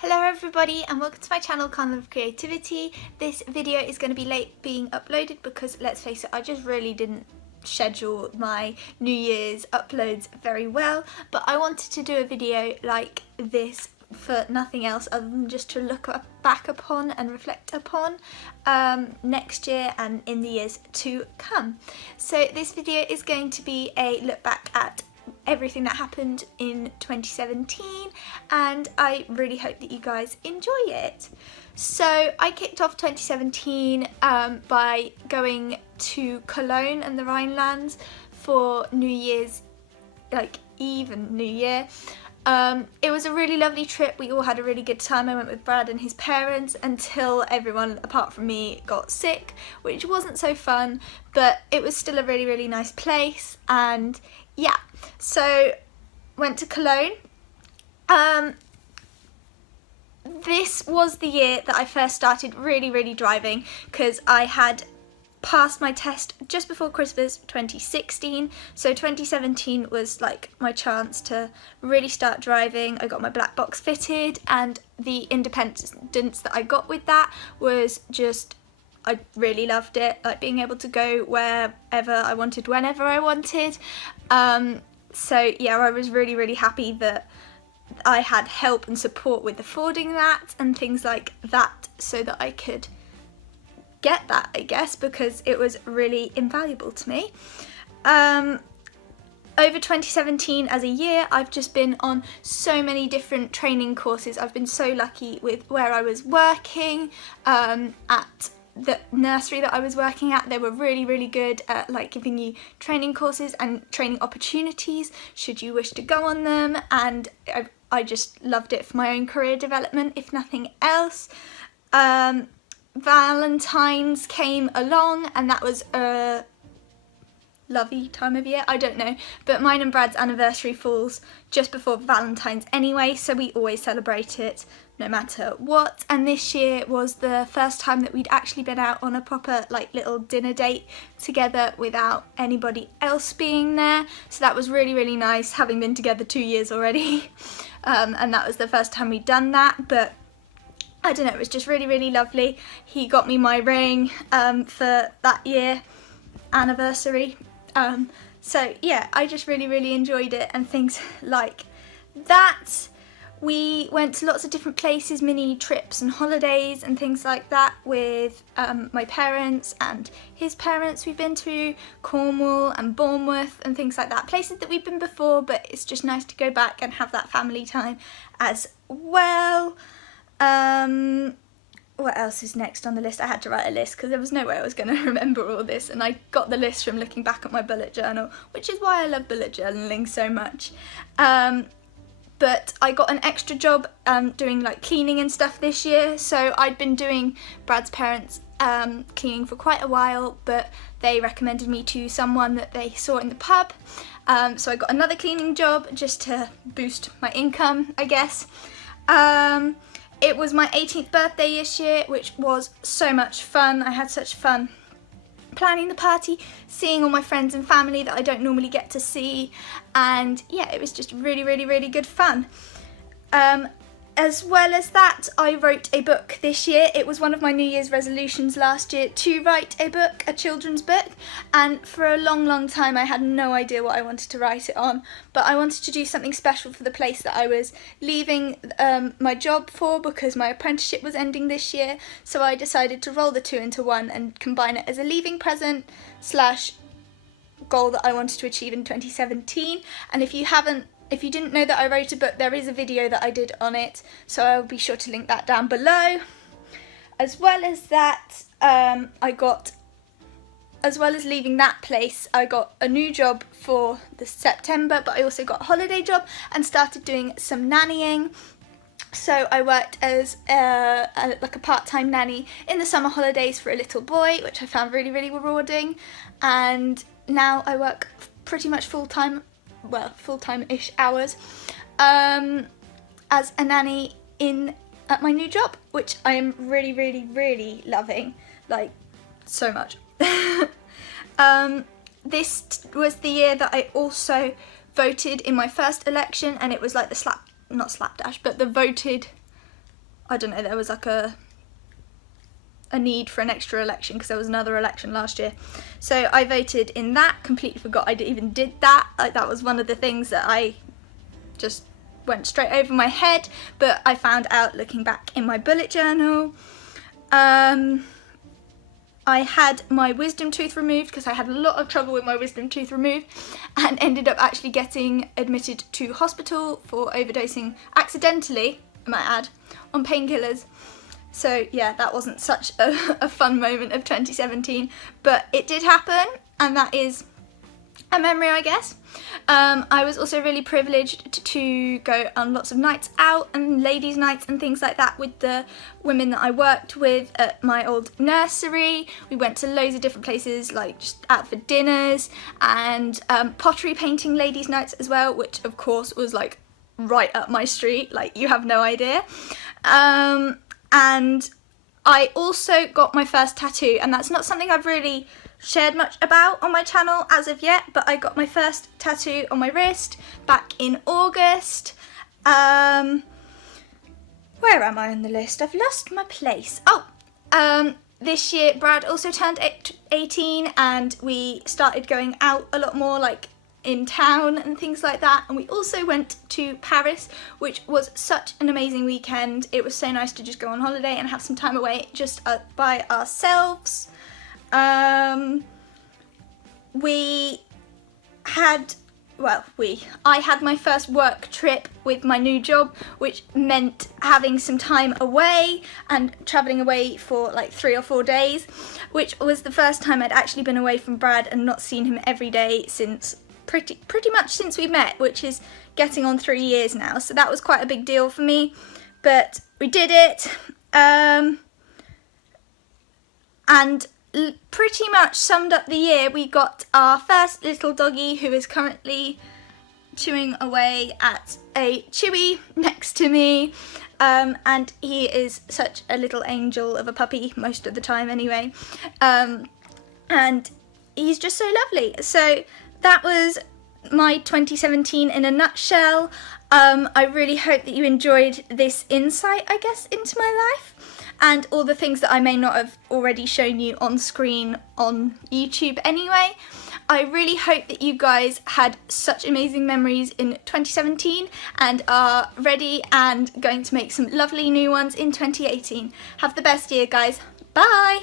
Hello everybody and welcome to my channel, Carnival of Creativity. This video is going to be late being uploaded because, let's face it, I just really didn't schedule my New Year's uploads very well, but I wanted to do a video like this for nothing else other than just to look back upon and reflect upon next year and in the years to come. So this video is going to be a look back at everything that happened in 2017, and I really hope that you guys enjoy it. So I kicked off 2017 by going to Cologne and the Rhinelands for New Year's Eve and New Year. It was a really lovely trip. We all had a really good time. I went with Brad and his parents until everyone apart from me got sick, which wasn't so fun, but it was still a really nice place. And yeah, so went to Cologne. This was the year that I first started really driving, because I had passed my test just before Christmas 2016, so 2017 was like my chance to really start driving. I got my black box fitted, and the independence that I got with that was just, I really loved it, like being able to go wherever I wanted, whenever I wanted. So yeah, I was really happy that I had help and support with affording that and things like that, so that I could get that, I guess, because it was really invaluable to me. Over 2017 as a year, I've just been on so many different training courses. I've been so lucky with where I was working. At the nursery that I was working at, they were really good at like giving you training courses and training opportunities should you wish to go on them, and I just loved it for my own career development, if nothing else. Valentines came along, and that was a lovely time of year. I don't know, but mine and Brad's anniversary falls just before Valentine's anyway, so we always celebrate it no matter what. And this year was the first time that we'd actually been out on a proper like little dinner date together without anybody else being there, so that was really nice, having been together 2 years already. And that was the first time we'd done that, but I don't know, it was just really lovely. He got me my ring for that year anniversary. So yeah, I just really enjoyed it and things like that. We went to lots of different places, mini trips and holidays and things like that with my parents and his parents. We've been to Cornwall and Bournemouth and things like that, places that we've been before, but it's just nice to go back and have that family time as well. What else is next on the list? I had to write a list because there was no way I was going to remember all this, and I got the list from looking back at my bullet journal, which is why I love bullet journaling so much. But I got an extra job doing like cleaning and stuff this year, so I'd been doing Brad's parents' cleaning for quite a while, but they recommended me to someone that they saw in the pub, so I got another cleaning job just to boost my income, I guess. It was my 18th birthday this year, which was so much fun. I had such fun planning the party, seeing all my friends and family that I don't normally get to see, and yeah, it was just really good fun. As well as that, I wrote a book this year. It was one of my New Year's resolutions last year to write a book, a children's book, and for a long time I had no idea what I wanted to write it on, but I wanted to do something special for the place that I was leaving my job for, because my apprenticeship was ending this year, so I decided to roll the two into one and combine it as a leaving present / goal that I wanted to achieve in 2017. And if you didn't know that I wrote a book, there is a video that I did on it, so I'll be sure to link that down below. As well as that, as well as leaving that place, I got a new job for the September, but I also got a holiday job and started doing some nannying. So I worked as like a part-time nanny in the summer holidays for a little boy, which I found really rewarding, and now I work pretty much full-time, well, full-time-ish hours as a nanny at my new job, which I am really loving, like, so much. This was the year that I also voted in my first election, and it was like the not slapdash, but the voted I don't know, there was like a need for an extra election because there was another election last year. So I voted in that, completely forgot I even did that. Like, that was one of the things that I just went straight over my head, but I found out looking back in my bullet journal. I had my wisdom tooth removed because I had a lot of trouble with my wisdom tooth removed, and ended up actually getting admitted to hospital for overdosing accidentally, I might add, on painkillers. So yeah, that wasn't such a fun moment of 2017, but it did happen, and that is a memory, I guess. I was also really privileged to go on lots of nights out and ladies' nights and things like that with the women that I worked with at my old nursery. We went to loads of different places, like just out for dinners, and pottery painting ladies' nights as well, which of course was like right up my street, like you have no idea. And I also got my first tattoo, and that's not something I've really shared much about on my channel as of yet, but I got my first tattoo on my wrist back in August. Where am I on the list? I've lost my place. This year Brad also turned 18, and we started going out a lot more, like in town and things like that, and we also went to Paris, which was such an amazing weekend. It was so nice to just go on holiday and have some time away just by ourselves. I had my first work trip with my new job, which meant having some time away and travelling away for like 3 or 4 days, which was the first time I'd actually been away from Brad and not seen him every day since pretty much since we met, which is getting on 3 years now. So that was quite a big deal for me, but we did it, and pretty much summed up the year. We got our first little doggy, who is currently chewing away at a chewy next to me, and he is such a little angel of a puppy most of the time anyway, and he's just so lovely. So that was my 2017 in a nutshell. I really hope that you enjoyed this insight, I guess, into my life and all the things that I may not have already shown you on screen on YouTube anyway. I really hope that you guys had such amazing memories in 2017 and are ready and going to make some lovely new ones in 2018. Have the best year, guys. Bye!